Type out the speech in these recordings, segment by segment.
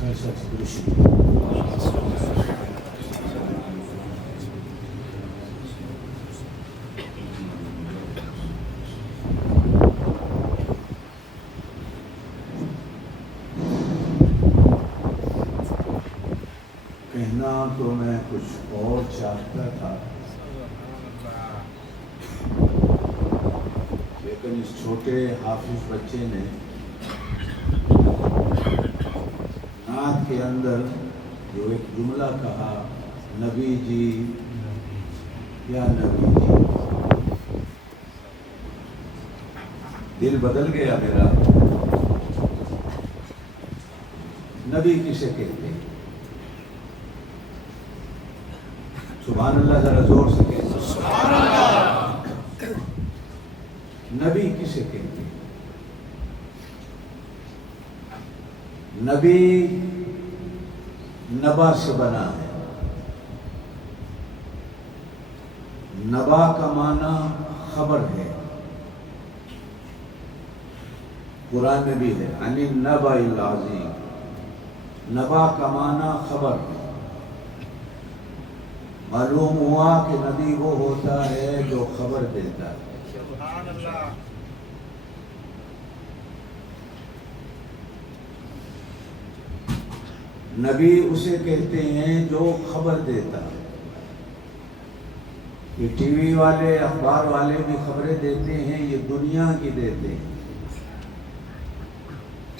کہنا تو میں کچھ اور چاہتا تھا، لیکن اس چھوٹے حافظ بچے نے نعت کے اندر جو ایک جملہ کہا، نبی جی یا نبی جی، دل بدل گیا میرا۔ نبی کسے کہتے ہیں؟ سبحان اللہ، ذرا زور سے کہتے ہیں سبحان اللہ۔ نبی کسے کہتے ہیں؟ نبی نبا سے بنا ہے۔ نبا کا معنی خبر ہے، قرآن میں بھی ہے عن النبأ العظیم۔ نبا کا معنی خبر ہے۔ معلوم ہوا کہ نبی وہ ہوتا ہے جو خبر دیتا ہے۔ سبحان اللہ۔ نبی اسے کہتے ہیں جو خبر دیتا ہے۔ یہ ٹی وی والے، اخبار والے بھی خبریں دیتے ہیں، یہ دنیا کی دیتے ہیں۔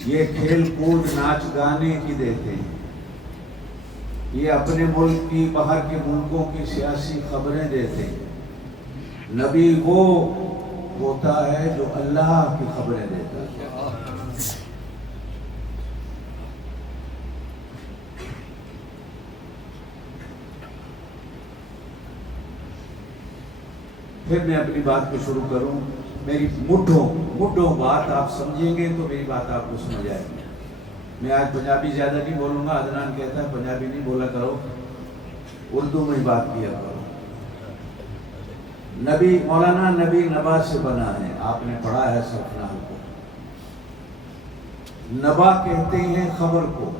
یہ کھیل کود ناچ گانے کی دیتے ہیں۔ یہ اپنے ملک کی، باہر کے ملکوں کی سیاسی خبریں دیتے ہیں۔ نبی وہ ہوتا ہے جو اللہ کی خبریں دیتا ہے۔ پھر میں اپنی بات کو شروع کروں۔ میری مڈھوں بات آپ سمجھیں گے تو میری بات آپ کو سمجھ آئے گی۔ میں آج پنجابی زیادہ نہیں بولوں گا، عدنان کہتا ہے پنجابی نہیں بولا کرو، اردو میں بات کیا کرو۔ نبی، مولانا نبی نبا سے بنا ہے، آپ نے پڑھا ہے سفنال کو۔ نبا کہتے ہیں خبر کو۔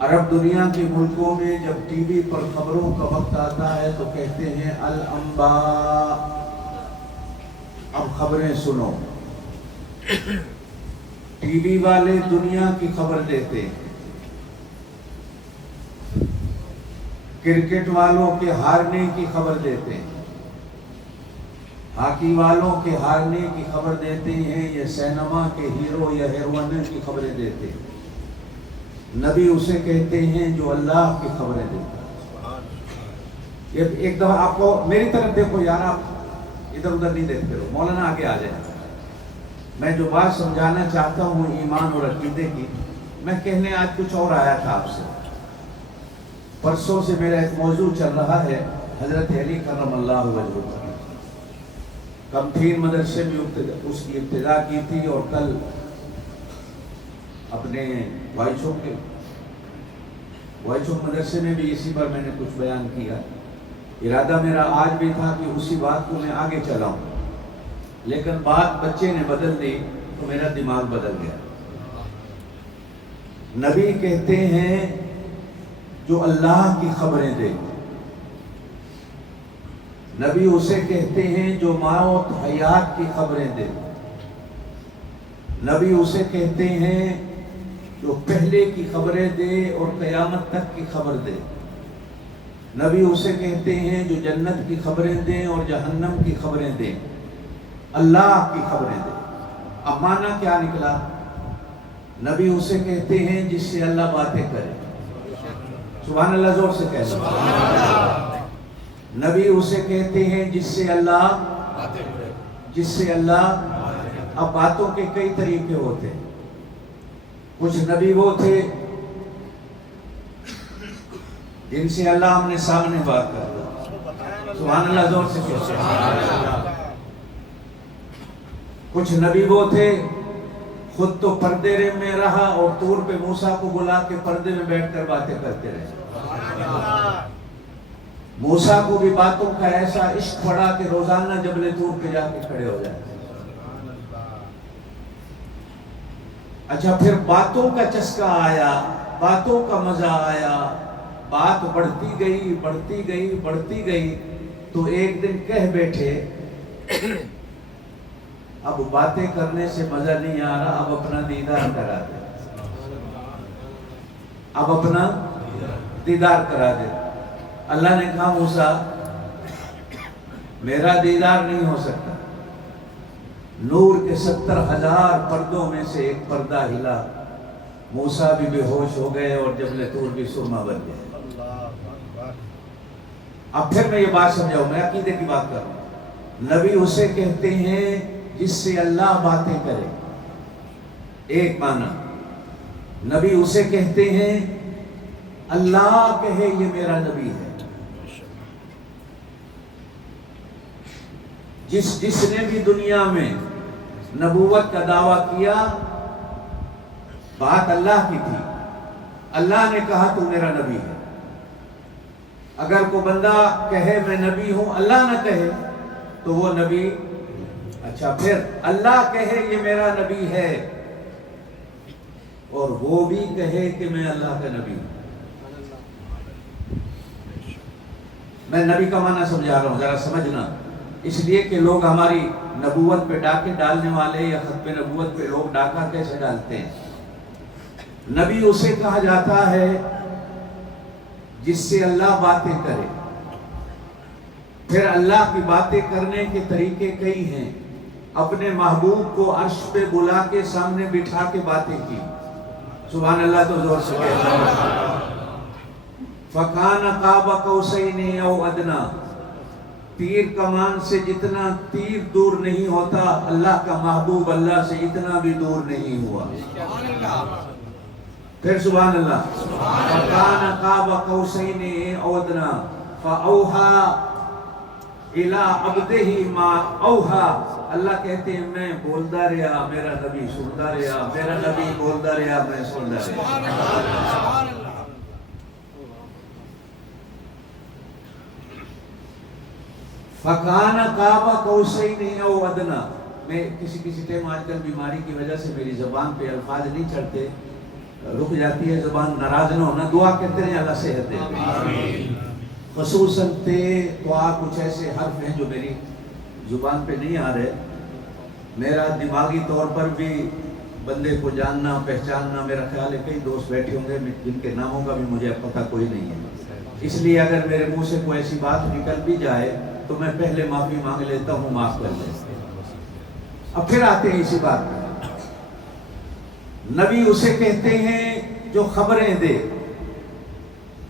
عرب دنیا کے ملکوں میں جب ٹی وی پر خبروں کا وقت آتا ہے تو کہتے ہیں الانباء، اب خبریں سنو۔ ٹی وی والے دنیا کی خبر دیتے ہیں۔ کرکٹ والوں کے ہارنے کی خبر دیتے ہیں، ہاکی والوں کے ہارنے کی خبر دیتے ہیں، یا سینما کے ہیرو یا ہیروئن کی خبریں دیتے ہیں۔ نبی اسے کہتے ہیں جو اللہ کی خبریں دیتا ہے۔ ایک دفعہ آپ کو میری طرف دیکھو یار، آپ ادھر ادھر نہیں دیکھتے ہو، مولانا آگے آ جائے۔ میں جو بات سمجھانا چاہتا ہوں ایمان اور عقیدے کی، میں کہنے آج کچھ اور آیا تھا آپ سے۔ پرسوں سے میرا ایک موضوع چل رہا ہے حضرت علی کرم اللہ وجہہ۔ کمتھین مدرسے میں اس کی ابتدا کی تھی، اور کل اپنے وائی چوک مدرسے میں بھی اسی پر میں نے کچھ بیان کیا۔ ارادہ میرا آج بھی تھا کہ اسی بات کو میں آگے چلاؤں، لیکن بات بچے نے بدل دی تو میرا دماغ بدل گیا۔ نبی کہتے ہیں جو اللہ کی خبریں دے۔ نبی اسے کہتے ہیں جو موت حیات کی خبریں دے۔ نبی اسے کہتے ہیں جو پہلے کی خبریں دے اور قیامت تک کی خبر دے۔ نبی اسے کہتے ہیں جو جنت کی خبریں دیں اور جہنم کی خبریں دیں، اللہ کی خبریں دیں۔ اب معنی کیا نکلا؟ نبی اسے کہتے ہیں جس سے اللہ باتیں کرے۔ سبحان اللہ، زور سے کہہ لو۔ نبی اسے کہتے ہیں جس سے اللہ اب باتوں کے کئی طریقے ہوتے ہیں۔ کچھ نبی وہ تھے جن سے اللہ ہم نے سامنے بات کر دی۔ سبحان اللہ، زور سے کہو سبحان اللہ۔ کچھ نبی وہ تھے خود تو پردے میں رہا اور طور پہ موسیٰ کو بلا کے پردے میں بیٹھ کر باتیں کرتے رہے۔ موسیٰ کو بھی باتوں کا ایسا عشق پڑا کہ روزانہ جبل طور پہ جا کے کھڑے ہو جاتے۔ اچھا پھر باتوں کا چسکا آیا، باتوں کا مزہ آیا، بات بڑھتی گئی بڑھتی گئی بڑھتی گئی، تو ایک دن کہہ بیٹھے اب باتیں کرنے سے مزہ نہیں آ رہا، اب اپنا دیدار کرا دے، اب اپنا دیدار کرا دے۔ اللہ نے کہا موسیٰ میرا دیدار نہیں ہو سکتا۔ نور کے 70,000 پردوں میں سے ایک پردہ ہلا، موسیٰ بھی بے ہوش ہو گئے اور جبل طور بھی سرما بن گئے۔ اب پھر میں یہ بات سمجھاؤں، میں عقیدے کی بات کر رہا ہوں۔ نبی اسے کہتے ہیں جس سے اللہ باتیں کرے، ایک معنی۔ نبی اسے کہتے ہیں اللہ کہے یہ میرا نبی ہے۔ جس نے بھی دنیا میں نبوت کا دعویٰ کیا، بات اللہ کی تھی، اللہ نے کہا تو میرا نبی ہے۔ اگر کوئی بندہ کہے میں نبی ہوں، اللہ نہ کہے تو وہ نبی۔ اچھا پھر اللہ کہے یہ میرا نبی ہے اور وہ بھی کہے کہ میں اللہ کا نبی ہوں۔ میں نبی کا معنی سمجھا رہا ہوں، ذرا سمجھنا، اس لیے کہ لوگ ہماری نبوت پہ ڈاکے ڈالنے والے یا ختم نبوت پہ لوگ ڈاکہ کیسے ڈالتے ہیں۔ نبی اسے کہا جاتا ہے جس سے اللہ باتیں کرے۔ پھر اللہ کی باتیں کرنے کے طریقے کئی ہیں۔ اپنے محبوب کو عرش پہ بلا کے سامنے بٹھا کے باتیں کی، سبحان اللہ تو زور سے کہتا ہے۔ فَكَانَ قَابَ قَوْسَيْنِ أَوْ أَدْنَىٰ، تیر کمان سے جتنا تیر دور نہیں ہوتا، اللہ کا محبوب اللہ سے اتنا بھی دور نہیں ہوا۔ پھر سبحان اللہ۔ فَكَانَ قَابَ قَوْسَيْنِ أَوْ أَدْنَىٰ فَأَوْحَىٰ إِلَىٰ عَبْدِهِ مَا أَوْحَىٰ۔ اللہ کہتے ہیں میں بولتا رہا، میرا نبی سنتا رہا، میرا نبی بولتا رہا، میں سنتا رہا۔ فَكَانَ قَابَ قَوْسَيْنِ أَوْ أَدْنَىٰ۔ میں کسی ٹائم آج کل بیماری کی وجہ سے میری زبان پہ الفاظ نہیں چڑھتے، رک جاتی ہے زبان، ناراض نہ ہونا، دعا کرتے رہیں اللہ صحت دے۔ خصوصاً تو کچھ ایسے حرف ہیں جو میری زبان پہ نہیں آ رہے۔ میرا دماغی طور پر بھی بندے کو جاننا پہچاننا، میرا خیال ہے کئی دوست بیٹھے ہوں گے جن کے ناموں کا بھی مجھے پتہ کوئی نہیں ہے، اس لیے اگر میرے منہ سے کوئی ایسی بات نکل بھی جائے تو میں پہلے معافی مانگ لیتا ہوں، معاف کر لیں۔ اب پھر آتے ہیں اسی بات پر۔ نبی اسے کہتے ہیں جو خبریں دے۔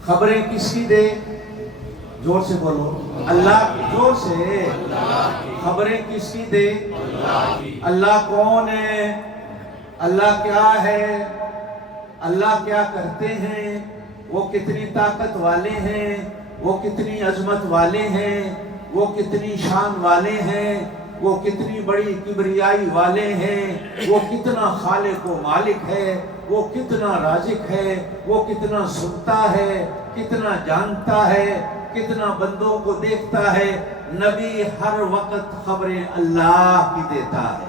خبریں کس کی دے؟ زور سے بولو، اللہ کی، زور سے۔ خبریں کس کی دے؟ اللہ کون ہے، اللہ کیا ہے، اللہ کیا کرتے ہیں، وہ کتنی طاقت والے ہیں، وہ کتنی عظمت والے ہیں، وہ کتنی شان والے ہیں، وہ کتنی بڑی کبریائی والے ہیں، وہ کتنا خالق و مالک ہے، وہ کتنا رازق ہے، وہ کتنا سنتا ہے، کتنا جانتا ہے، کتنا بندوں کو دیکھتا ہے۔ نبی ہر وقت خبریں اللہ کی دیتا ہے۔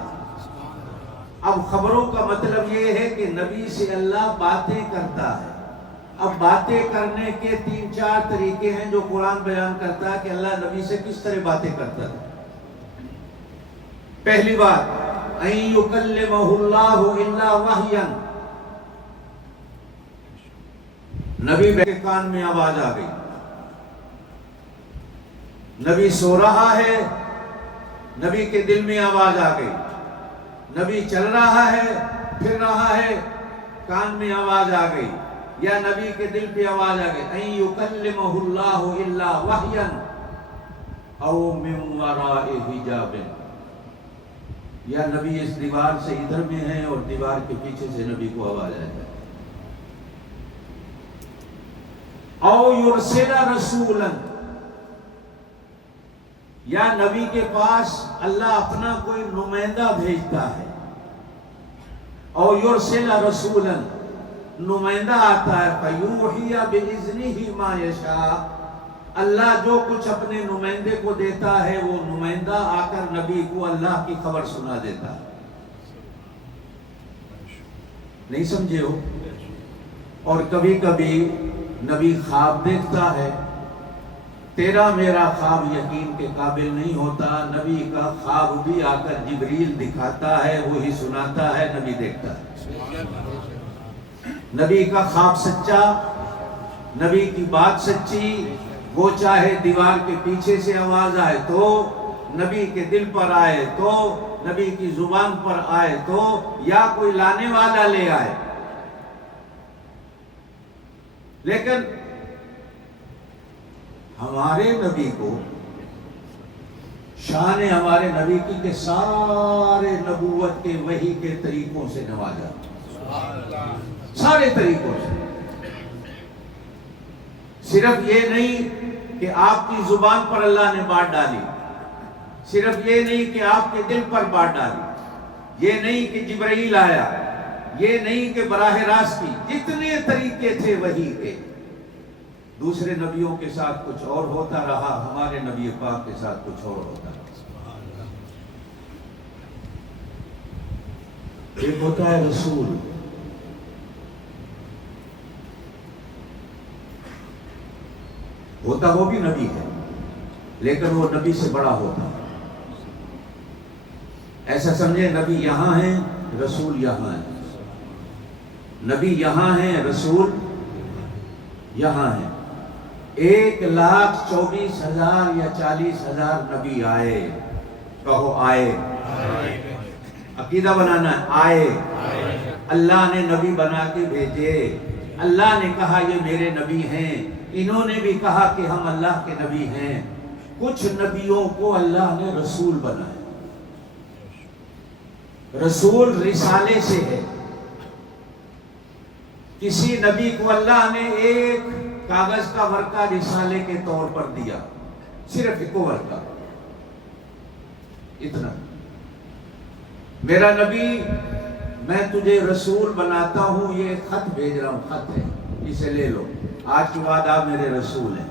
اب خبروں کا مطلب یہ ہے کہ نبی سے اللہ باتیں کرتا ہے۔ اب باتیں کرنے کے 3-4 طریقے ہیں جو قرآن بیان کرتا ہے کہ اللہ نبی سے کس طرح باتیں کرتا ہے۔ پہلی بات، اَن يُكَلِّمَهُ اللَّهُ إِلَّا وَحْيًا، نبی کے کان میں آواز آ گئی، نبی سو رہا ہے، نبی کے دل میں آواز آ گئی، نبی چل رہا ہے پھر رہا ہے، کان میں آواز آ گئی، یا نبی کے دل پہ آواز آ گئی۔ اَن يُكَلِّمَهُ اللَّهُ إِلَّا وَحْيًا أَوْ مِن وَرَاءِ حِجَابٍ، یا نبی اس دیوار سے ادھر میں ہے اور دیوار کے پیچھے سے نبی کو آواز آ جائے۔ أَوْ يُرْسِلَ رَسُولًا، یا نبی کے پاس اللہ اپنا کوئی نمائندہ بھیجتا ہے۔ أَوْ يُرْسِلَ رَسُولًا، نمائندہ آتا ہے، فَيُوحِيَ بِإِذْنِهِ مَا يَشَاءُ، اللہ جو کچھ اپنے نمائندے کو دیتا ہے وہ نمائندہ آ کر نبی کو اللہ کی خبر سنا دیتا ہے۔ نہیں سمجھے ہو؟ اور کبھی کبھی نبی خواب دیکھتا ہے، تیرا میرا خواب یقین کے قابل نہیں ہوتا، نبی کا خواب بھی آ کر جبریل دکھاتا ہے، وہی سناتا ہے، نبی دیکھتا ہے۔ نبی کا خواب سچا، نبی کی بات سچی، وہ چاہے دیوار کے پیچھے سے آواز آئے تو، نبی کے دل پر آئے تو، نبی کی زبان پر آئے تو، یا کوئی لانے والا لے آئے، لیکن ہمارے نبی کو شان ہمارے نبی کی کہ سارے نبوت کے وحی کے طریقوں سے نوازا، سارے طریقوں سے۔ صرف یہ نہیں کہ آپ کی زبان پر اللہ نے بات ڈالی، صرف یہ نہیں کہ آپ کے دل پر بات ڈالی، یہ نہیں کہ جبرائیل آیا، یہ نہیں کہ براہ راست کی، جتنے طریقے تھے وحی کے، دوسرے نبیوں کے ساتھ کچھ اور ہوتا رہا، ہمارے نبی پاک کے ساتھ کچھ اور ہوتا رہا۔ ایک ہوتا ہے رسول، ہوتا وہ بھی نبی ہے لیکن وہ نبی سے بڑا ہوتا ہے۔ ایسا سمجھے نبی یہاں ہیں، رسول یہاں ہے، نبی یہاں ہیں، رسول یہاں ہیں۔ 1,24,000 یا 40,000 نبی آئے، کہو آئے، عقیدہ بنانا ہے، آئے، اللہ نے نبی بنا کے بھیجے، اللہ نے کہا یہ میرے نبی ہیں، انہوں نے بھی کہا کہ ہم اللہ کے نبی ہیں۔ کچھ نبیوں کو اللہ نے رسول بنائے، رسول رسالے سے ہے۔ کسی نبی کو اللہ نے ایک کاغذ کا ورقہ رسالے کے طور پر دیا، صرف ایک ورقہ، اتنا، میرا نبی میں تجھے رسول بناتا ہوں، یہ خط بھیج رہا ہوں، خط ہے، اسے لے لو، آج کے بعد آپ میرے رسول ہیں۔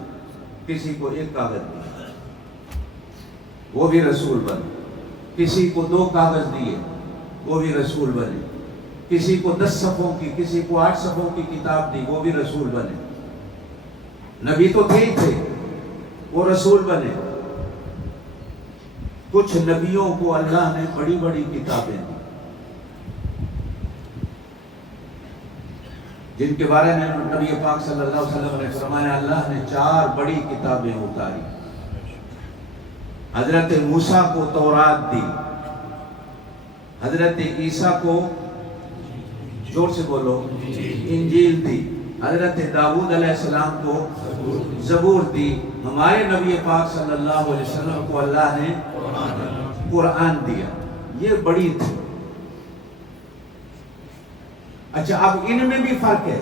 کسی کو ایک کاغذ دیا، وہ بھی رسول بنے، کسی کو 2 کاغذ دیے، وہ بھی رسول بنے، کسی کو 10 صفحوں کی، کسی کو 8 صفحوں کی کتاب دی، وہ بھی رسول بنے۔ نبی تو تھے ہی تھے، وہ رسول بنے۔ کچھ نبیوں کو اللہ نے بڑی بڑی کتابیں دی، جن کے بارے میں نبی پاک صلی اللہ علیہ وسلم نے فرمایا اللہ نے 4 بڑی کتابیں اتاری۔ حضرت موسیٰ کو تورات دی، حضرت عیسیٰ کو، زور سے بولو، انجیل دی، حضرت داؤد علیہ السلام کو زبور دی، ہمارے نبی پاک صلی اللہ علیہ وسلم کو اللہ نے قرآن دیا۔ یہ بڑی تھی۔ اچھا، اب ان میں بھی فرق ہے،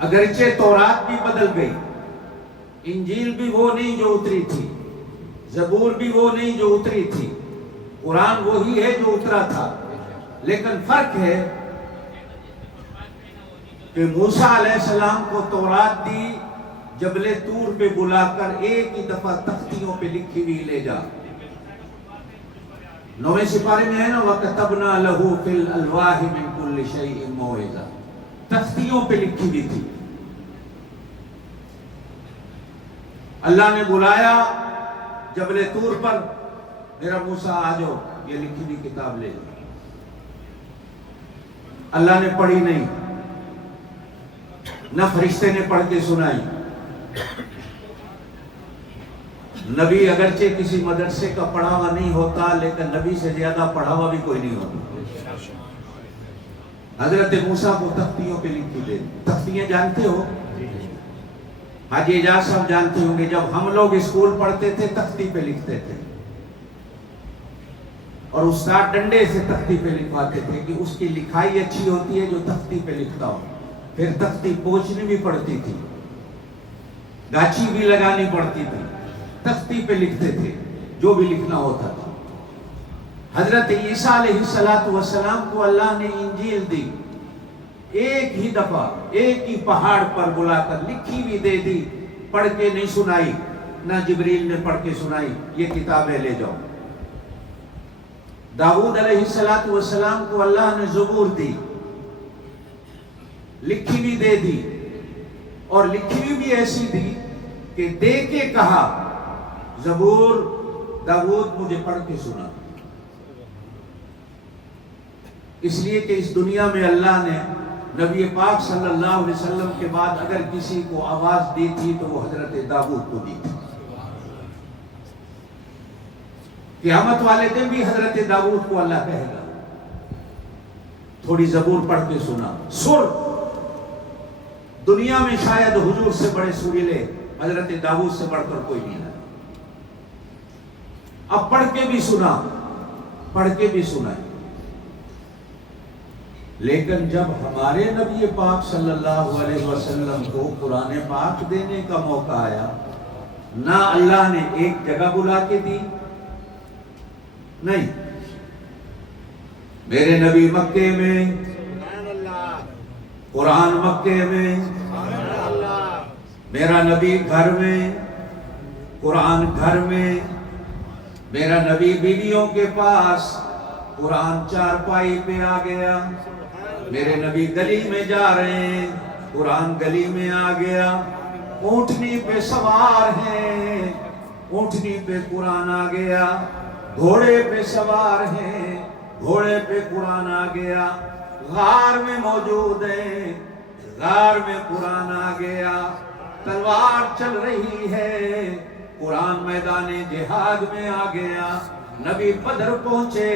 اگرچہ تورات بھی بدل گئی، انجیل بھی وہ نہیں جو اتری تھی، زبور بھی وہ نہیں جو اتری تھی، قرآن وہی ہے جو اترا تھا، لیکن فرق ہے کہ موسیٰ علیہ السلام کو تورات دی، جبل طور پہ بلا کر ایک ہی دفعہ تختیوں پہ لکھی ہوئی لے جا۔ 9ویں سپارے میں ہے نا، وَكَتَبْنَا لَهُ فِي الْأَلْوَاحِ مِن كُلِّ شَيْءٍ مَوْعِظَةً، تختیوں پہ لکھی ہوئی تھی۔ اللہ نے بلایا جبل طور پر، میرا موسیٰ آ جاؤ، یہ لکھی ہوئی کتاب لے جاؤ۔ اللہ نے پڑھی نہیں، نہ فرشتے نے پڑھ کے سنائی۔ نبی اگرچہ کسی مدرسے کا پڑھا ہوا نہیں ہوتا، لیکن نبی سے زیادہ پڑھا ہوا بھی کوئی نہیں ہوتا۔ حضرت موسیٰ کو تختیوں پہ لکھی دے، تختیاں جانتے ہو؟ حاجی اعجاز صاحب جانتے ہوں گے، جب ہم لوگ اسکول پڑھتے تھے تختی پہ لکھتے تھے، اور استاد ڈنڈے سے تختی پہ لکھواتے تھے کہ اس کی لکھائی اچھی ہوتی ہے جو تختی پہ لکھتا ہو۔ پھر تختی پوچھنی بھی پڑتی تھی، گاچی بھی لگانی پڑتی تھی، تختی پہ لکھتے تھے جو بھی لکھنا ہوتا تھا۔ حضرت عیسیٰ علیہ السلام کو اللہ نے انجیل دی، ایک ہی دفعہ ایک ہی پہاڑ پر بلا کر لکھی بھی دے دی، پڑھ کے نہیں سنائی، نہ جبریل نے پڑھ کے سنائی، یہ کتابیں لے جاؤ۔ داؤد علیہ السلام کو اللہ نے زبور دی، لکھی بھی دے دی، اور لکھی بھی ایسی دی کہ دے کے کہا زبور داؤد مجھے پڑھ کے سنا، اس لیے کہ اس دنیا میں اللہ نے نبی پاک صلی اللہ علیہ وسلم کے بعد اگر کسی کو آواز دی تھی تو وہ حضرت داؤد کو دی تھی۔ قیامت والے دن بھی حضرت داؤد کو اللہ کہے گا تھوڑی زبور پڑھ کے سنا۔ سر دنیا میں شاید حضور سے بڑے سریلے حضرت داؤد سے بڑھ کر کوئی نہیں ہے۔ اب پڑھ کے بھی سنا، پڑھ کے بھی سنا، لیکن جب ہمارے نبی پاک صلی اللہ علیہ وسلم کو قرآن پاک دینے کا موقع آیا، نہ اللہ نے ایک جگہ بلا کے دی، نہیں، میرے نبی مکے میں، قرآن مکے میں، میرا نبی گھر میں، قرآن گھر میں، میرا نبی بیویوں کے پاس، قرآن چارپائی پہ آ گیا، میرے نبی گلی میں جا رہے ہیں، قرآن گلی میں آ گیا، اونٹنی پہ سوار ہیں، اونٹنی پہ قرآن آ گیا، گھوڑے پہ سوار ہیں، گھوڑے پہ قرآن آ گیا، غار میں موجود ہیں، غار میں قرآن آ گیا، تلوار چل رہی ہے، قرآن میدان جہاد میں آ گیا، نبی بدر پہنچے،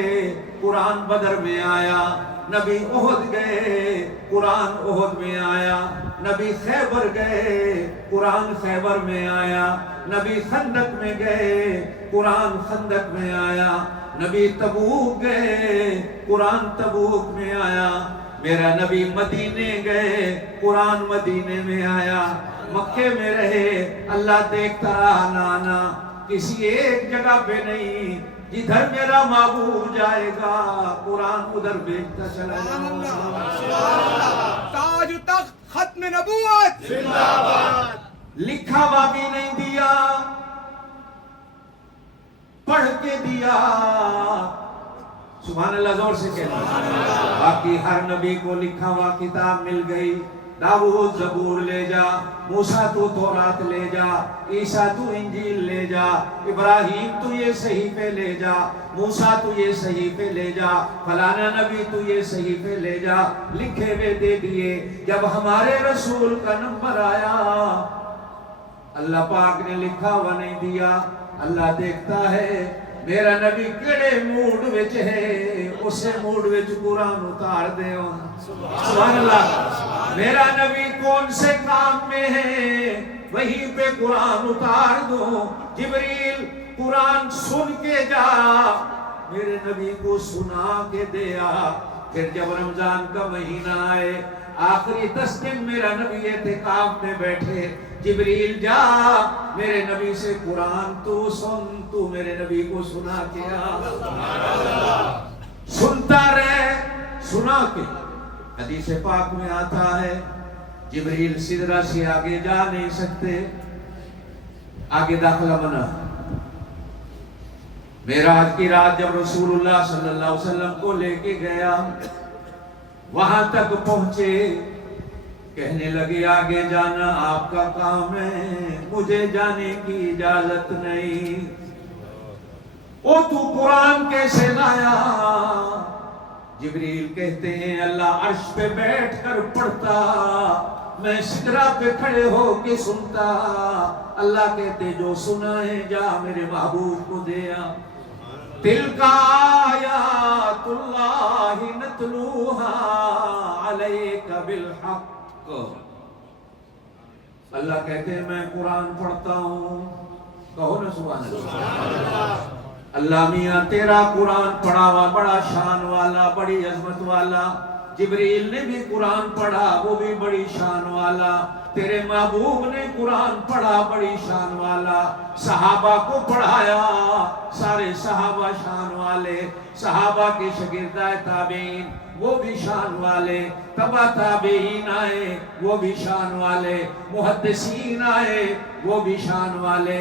قرآن بدر میں آیا، نبی احد گئے، قرآن احد میں آیا، نبی خیبر گئے، قرآن خیبر میں آیا، نبی خندق میں گئے، قرآن خندق میں آیا، نبی تبوک گئے، قرآن تبوک میں آیا، میرا نبی مدینے گئے، قرآن مدینے میں آیا، مکے میں رہے، اللہ دیکھتا رہا، نانا کسی ایک جگہ پہ نہیں، جدھر میرا محبوب جائے گا قرآن ادھر بھیجتا چلا جائے۔ تاج تخت ختم نبوت زندہ باد، لکھا ہوا بھی نہیں دیا، پڑھ کے دیا، سبحان اللہ، زور سے کہنا۔ باقی ہر نبی کو لکھا ہوا کتاب مل گئی، داؤد زبور لے جا، موسیٰ تو تورات لے جا، عیسیٰ تو انجیل لے جا، ابراہیم تو یہ صحیفے لے جا، موسیٰ تو یہ صحیفے لے جا، فلانا نبی تو یہ صحیفے لے جا، لکھے ہوئے دے دیے۔ جب ہمارے رسول کا نمبر آیا، اللہ پاک نے لکھا ہوا نہیں دیا، اللہ دیکھتا ہے میرا نبی کیڑے موڈ وچ ہے، اسے موڈ وچ قرآن اتار دے۔ سبحان اللہ، میرا نبی کون سے کام میں ہے، وہیں پہ قرآن اتار دو۔ جبریل قرآن سن کے جا، میرے نبی کو سنا کے دیا۔ پھر جب رمضان کا مہینہ آئے، آخری 10 دن میرا نبی اعتکاف میں بیٹھے، جبریل جا میرے نبی سے قرآن تو سن، تو میرے نبی کو سنا کیا، سنتا رہے، سنا کے۔ حدیث پاک میں آتا ہے جبریل سدرہ سے آگے جا نہیں سکتے، آگے داخلہ منع۔ معراج کی رات جب رسول اللہ صلی اللہ علیہ وسلم کو لے کے گیا، وہاں تک پہنچے، کہنے لگے آگے جانا آپ کا کام ہے، مجھے جانے کی اجازت نہیں۔ او تو قرآن کیسے لایا؟ جبریل کہتے ہیں اللہ عرش پہ بیٹھ کر پڑھتا، میں سدرہ پہ کھڑے ہو کے سنتا۔ اللہ کہتے جو سنا ہے جا میرے محبوب کو دیا۔ تلک آیات اللہ نتلوہا علیک بالحق۔ اللہ کہتے ہیں میں قرآن پڑھتا ہوں، کہو نا سبحان اللہ۔ اللہ میاں تیرا قرآن پڑھا ہوا بڑا شان والا، بڑی عظمت والا، جبریل نے بھی قرآن پڑھا وہ بھی بڑی شان والا، تیرے محبوب نے قرآن پڑھا بڑی شان والا، صحابہ کو پڑھایا، سارے صحابہ شان والے، صحابہ کے شاگردائے تابعین وہ بھی شان والے، تبع تابعین آئے وہ بھی شان والے، محدثین آئے وہ بھی شان والے،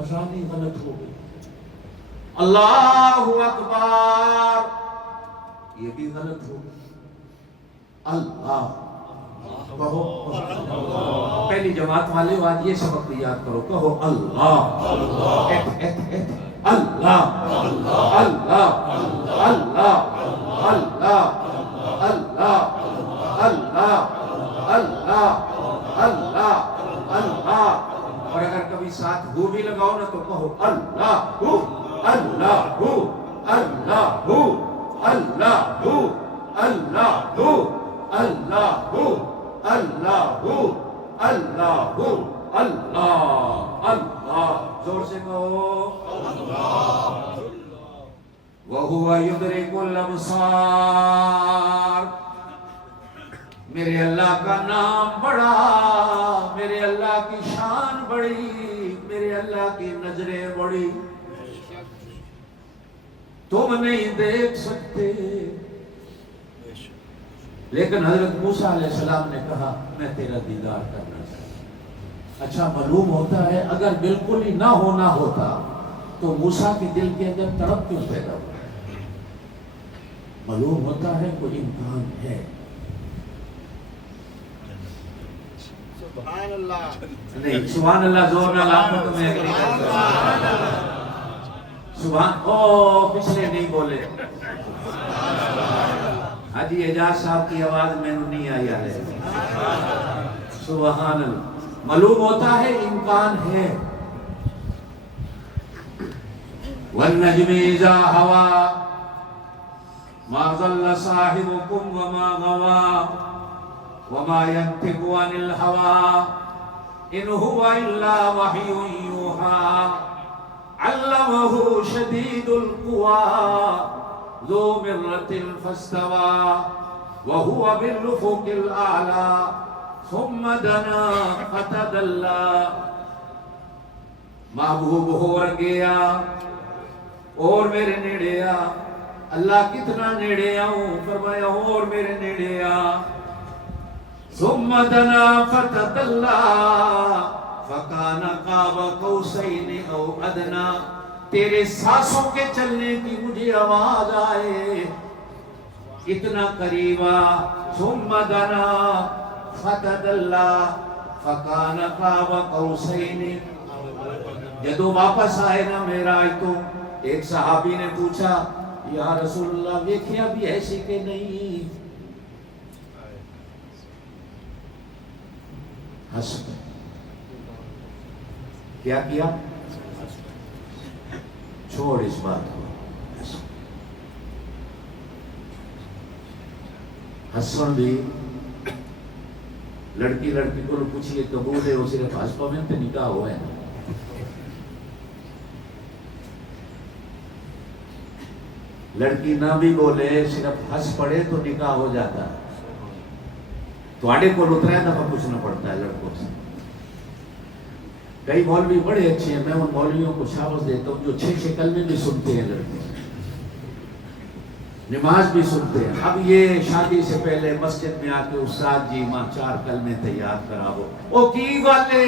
اذان ہی غلط ہو گئی، اللہ اکبر یہ بھی غلط ہو گئی، اللہ کہو، پہلی جماعت والے آج یہ سبق بھی یاد کرو، کہو اللہ اللہ اللہ اللہ اللہ اللہ اللہ اللہ اللہ اللہ اللہ، اور اگر کبھی ساتھ ہو بھی لگاؤ نا تو کہو اللہ ہو اللہ ہو اللہ ہو اللہ ہو اللہ ہو اللہ ہو اللہ ہو اللہ ہو اللہ اللہ، زور سے کہو وَهُوَ يُدْرِكُ الْأَبْصَارَ، میرے اللہ کا نام بڑا، میرے اللہ کی شان بڑی، میرے اللہ کی نظریں بڑی، تم نہیں دیکھ سکتے، لیکن حضرت موسیٰ علیہ السلام نے کہا میں تیرا دیدار کرنا چاہتا ہوں۔ اچھا معلوم ہوتا ہے اگر بالکل ہی نہ ہونا ہوتا تو موسیٰ کے دل کے اندر تڑپ کیوں پیدا ہوا؟ معلوم ہوتا ہے کوئی امکان ہے۔ سبحان اللہ، نہیں سبحان اللہ زور نہ لاکھوں تو میں سبحان، او پچھلے نہیں بولے، حاجی اعجاز صاحب کی آواز میں نہیں آئی آلے، سبحان اللہ، معلوم ہوتا ہے امکان ہے۔ وَالنَّجْمِ إِذَا هَوَى مَا ضَلَّ صَاحِبُكُمْ وَمَا غَوَى وَمَا يَنْطِقُ عَنِ الْهَوَى إِنْ هُوَ إِلَّا وَحْيٌ يُوحَى عَلَّمَهُ شَدِيدُ الْقُوَى ذُو مِرَّةٍ فَاسْتَوَى وَهُوَ بِالْأُفُقِ الْأَعْلَى ثُمَّ دَنَا فَتَدَلَّى، محبوب ہو گیا اور میرے نیڑے آ، اللہ کتنا نیڑے آؤں، فرمایا اور میرے نیڑے آ، ثم دنا فتدلى فكان قاب قوسين او ادنى، تیرے سانسوں کے چلنے کی مجھے آواز آئے، اتنا قریب آ، ثم دنا فتدلى فكان قاب قوسين، جدو واپس آئے نا میرا تو ایک صحابی نے پوچھا یا رسول اللہ دیکھیا بھی ایسی کہ نہیں، ہنس گئے، کیا کیا؟ چھوڑ اس بات کو، ہسن بھی لڑکی کو پوچھئے قبول ہے، وہ صرف ہس پوین تے نکاح ہوا ہے، لڑکی نہ بھی بولے صرف ہنس پڑے تو نکاح ہو جاتا ہے، تو آڑے کو اترا دفعہ پوچھنا پڑتا ہے لڑکوں سے۔ کئی مولوی بڑے اچھے ہیں، میں ان مولویوں کو شاباش دیتا ہوں جو 6 کلمے بھی سنتے ہیں، لڑکے نماز بھی سنتے ہیں۔ اب یہ شادی سے پہلے مسجد میں آ کے استاد جی ماں 4 کلمے تیار کراو، او کی والے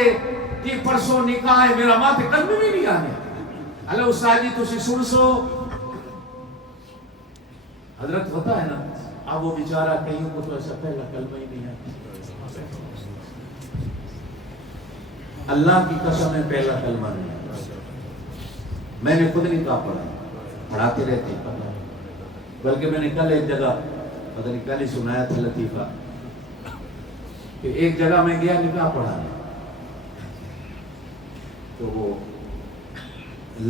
جی پرسوں نکاح ہے میرا ماں تے کلمے بھی نہیں آنے، اللہ استاد جی تسی سن سو، حضرت ہوتا ہے نا، اب وہ بیچارہ کئیوں کو تو ایسا پہلا کلمہ ہی نہیں آتا، اللہ کی قسم ہے پہلا کلمہ نہیں آتا، میں نے خود نہیں کہا پڑھا، پڑھاتے رہتے پتہ، بلکہ میں نے کل ایک جگہ پتہ نہیں کل ہی سنایا تھا لطیفہ کہ ایک جگہ میں گیا نکاح پڑھانے، تو وہ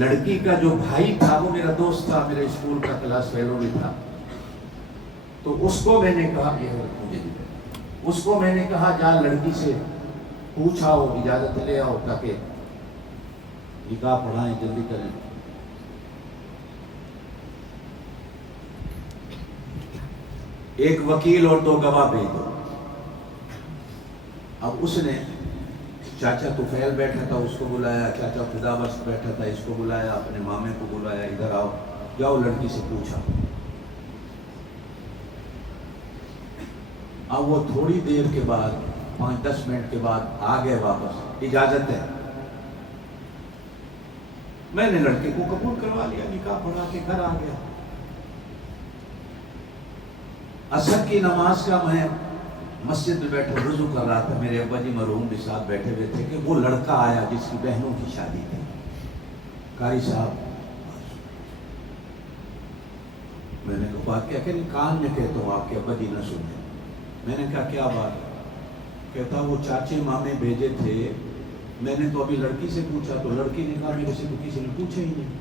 لڑکی کا جو بھائی تھا وہ میرا دوست تھا، میرے اسکول کا کلاس فیلو بھی تھا، تو اس کو میں نے کہا اس کو میں نے کہا جا لڑکی سے پوچھاؤ اجازت لے آؤ تاکہ نکاح پڑھائیں جلدی کریں۔ ایک وکیل اور 2 گواہ بھیج دو۔ اب اس نے چاچا طفیل بیٹھا تھا اس کو بلایا، چاچا خدا بخش بیٹھا تھا اس کو بلایا، اپنے مامے کو بلایا، ادھر آؤ جاؤ لڑکی سے پوچھا۔ اب وہ تھوڑی دیر کے بعد 5-10 منٹ کے بعد آ گئے واپس، اجازت ہے، میں نے لڑکے کو قبول کروا لیا، نکاح پڑھا کے گھر آ گیا۔ عصر کی نماز کا میں مسجد میں بیٹھے وضو کر رہا تھا، میرے ابا جی مرحوم بھی ساتھ بیٹھے ہوئے تھے کہ وہ لڑکا آیا جس کی بہنوں کی شادی تھی۔ قاری صاحب، میں نے کہا بات کیا کہ کان میں کہتا ہوں آپ کے ابا جی نہ سنیں۔ میں نے کہا کیا بات؟ کہتا وہ چاچے مامے بھیجے تھے، میں نے تو ابھی لڑکی سے پوچھا تو لڑکی نے کہا میرے سے تو کسی نے پوچھا ہی نہیں،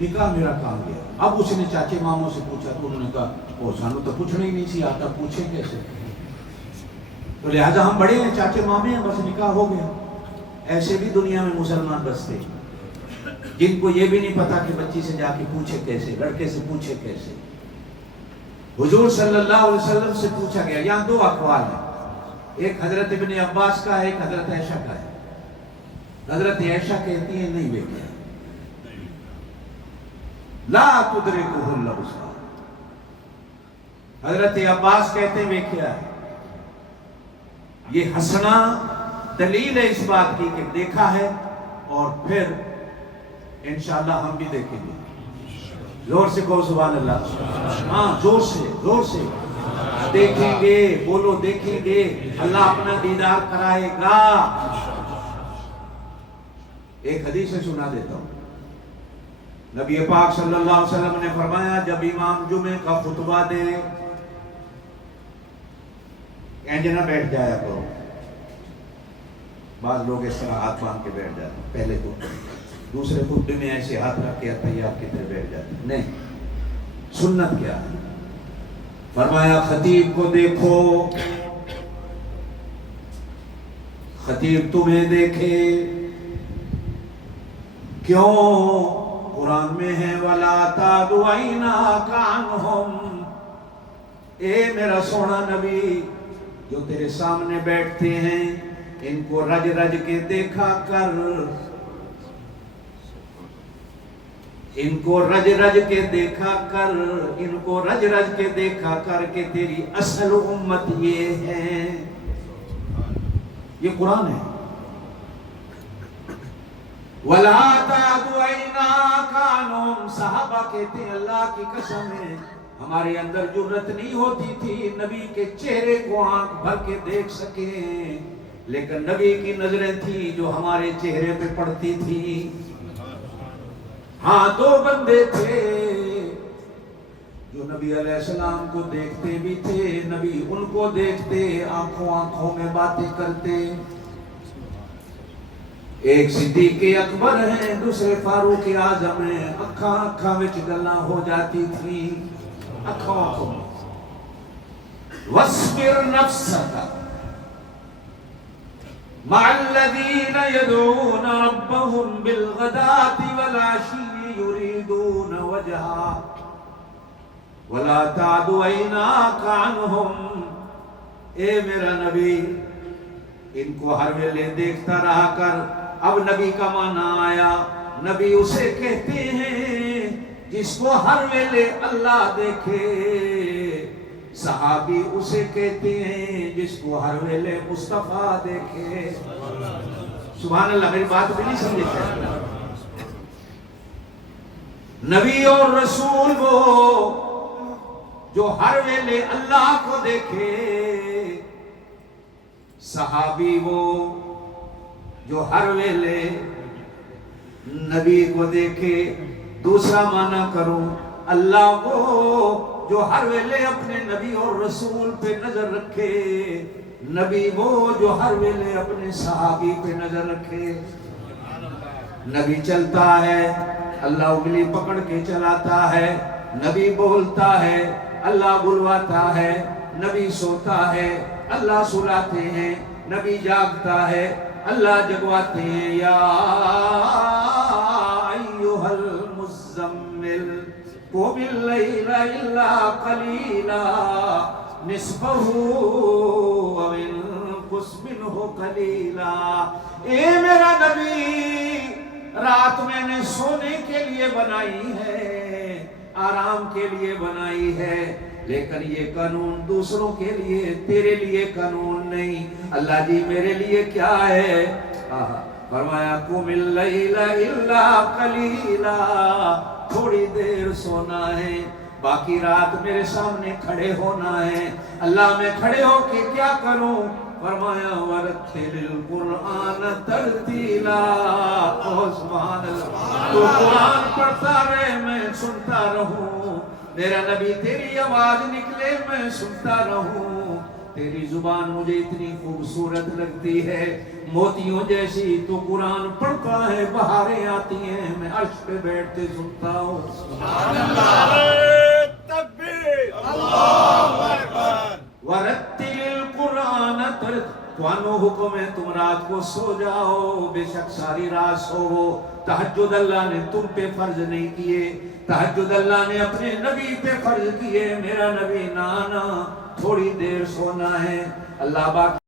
نکاح میرا کام گیا۔ اب اس نے چاچے ماموں سے پوچھا تو انہوں نے کہا وہ سانو تو پوچھنا ہی نہیں سی آتا، پوچھیں کیسے؟ تو لہٰذا ہم بڑے ہیں، چاچے مامے ہیں، بس نکاح ہو گیا۔ ایسے بھی دنیا میں مسلمان بستے جن کو یہ بھی نہیں پتا کہ بچی سے جا کے پوچھے کیسے، لڑکے سے پوچھے کیسے۔ حضور صلی اللہ علیہ وسلم سے پوچھا گیا، یہاں دو اقوال ہیں، ایک حضرت ابن عباس کا ہے، ایک حضرت عائشہ کا ہے۔ حضرت عائشہ کہتی ہیں نہیں بیٹا، لا تدرکہ الابصار۔ حضرت عباس کہتے ہیں ویکھیا ہے، یہ ہنسنا دلیل ہے اس بات کی کہ دیکھا ہے، اور پھر انشاءاللہ ہم بھی دیکھیں گے۔ زور سے کہو سبحان اللہ، ہاں زور سے دیکھیں گے، بولو دیکھیں گے، اللہ اپنا دیدار کرائے گا۔ ایک حدیث سے سنا دیتا ہوں، نبی پاک صلی اللہ علیہ وسلم نے فرمایا جب امام جمعے کا خطبہ دے، اینج نہ بیٹھ جایا کرو، بعض لوگ اس طرح ہاتھ باندھ کے بیٹھ جاتے ہیں، پہلے تو دوسرے خطبے میں ایسے ہاتھ رکھ کے تیار کی طرح بیٹھ جاتے ہیں، نہیں، سنت کیا ہے؟ فرمایا خطیب کو دیکھو، خطیب تمہیں دیکھے، کیوں؟ قرآن میں ہے وَلَا تَعْدُ عَيْنَاكَ عَنْهُمْ، اے میرا سونا نبی، جو تیرے سامنے بیٹھتے ہیں ان کو رج رج کے دیکھا کر، ان کو رج رج کے دیکھا کر، ان کو رج رج کے دیکھا کر کہ تیری اصل امت یہ ہے۔ یہ قرآن ہے۔ وَلَا تَعْدُ عَيْنَاكَ عَنْهُمْ، صحابہ کہتے ہیں اللہ کی قسم ہے ہمارے اندر جرت نہیں ہوتی تھی نبی کے چہرے کو آنکھ بھر کے دیکھ سکیں، لیکن نبی کی نظریں تھی جو ہمارے چہرے پہ پڑتی تھی۔ ہاں دو بندے تھے جو نبی علیہ السلام کو دیکھتے بھی تھے، نبی ان کو دیکھتے، آنکھوں میں باتیں کرتے۔ ایک صدیق اکبر ہیں، دوسرے فاروق اعظم ہیں، اکھاں وچ گلاں ہو جاتی تھی، اکھاں وَاصْبِرْ نَفْسَكَ مَعَ الَّذِينَ يَدْعُونَ رَبَّهُمْ بِالْغَدَاةِ وَالْعَشِيِّ يُرِيدُونَ وَجْهَهُ وَلَا تَعْدُ عَيْنَاكَ عَنْهُمْ، اے میرا نبی ان کو ہر ویلے دیکھتا رہا کر۔ اب نبی کا معنی آیا، نبی اسے کہتے ہیں جس کو ہر ویلے اللہ دیکھے، صحابی اسے کہتے ہیں جس کو ہر ویلے مصطفیٰ دیکھے۔ سبحان اللہ، میری بات بھی نہیں سمجھے کیا؟ نبی اور رسول وہ جو ہر ویلے اللہ کو دیکھے، صحابی وہ جو ہر ویلے نبی کو دیکھے۔ دوسرا معنی کروں، اللہ وہ جو ہر ویلے اپنے نبی اور رسول پہ نظر رکھے، نبی وہ جو ہر ویلے اپنے صحابی پہ نظر رکھے۔ نبی چلتا ہے، اللہ انگلی پکڑ کے چلاتا ہے، نبی بولتا ہے، اللہ بلواتا ہے، نبی سوتا ہے، اللہ سلاتے ہیں، نبی جاگتا ہے، اللہ جگواتے ہیں۔ یا ایھا المزمل قم اللیل الا قلیلا نصفہ او انقص منہ قلیلا، اے میرا نبی رات میں نے سونے کے لیے بنائی ہے، آرام کے لیے بنائی ہے، لیکن یہ قانون دوسروں کے لیے، تیرے لیے قانون نہیں۔ اللہ جی میرے لیے کیا ہے؟ فرمایا قم اللیل الا قلیلا، تھوڑی دیر سونا ہے، باقی رات میرے سامنے کھڑے ہونا ہے۔ اللہ میں کھڑے ہو کے کیا کروں؟ فرمایا ورتل القرآن ترتیلا، او سبحان اللہ، تو قرآن پڑھتا رہے میں سنتا رہوں، میرا نبی تیری آواز نکلے میں سنتا رہوں، تیری زبان مجھے اتنی خوبصورت لگتی ہے، موتیوں جیسی، تو قرآن پڑھتا ہے، بہاریں آتی ہیں، میں عرش پہ بیٹھتے سنتا ہوں۔ سبحان نعرہ تکبیر، اللہ اکبر۔ ورتل القرآن توانو حکم ہے تم رات کو سو جاؤ، بے شک ساری رات سوو۔ تہجد اللہ نے تم پہ فرض نہیں کیے، تہجد اللہ نے اپنے نبی پہ فرض کیے، میرا نبی نانا تھوڑی دیر سونا ہے، اللہ باقی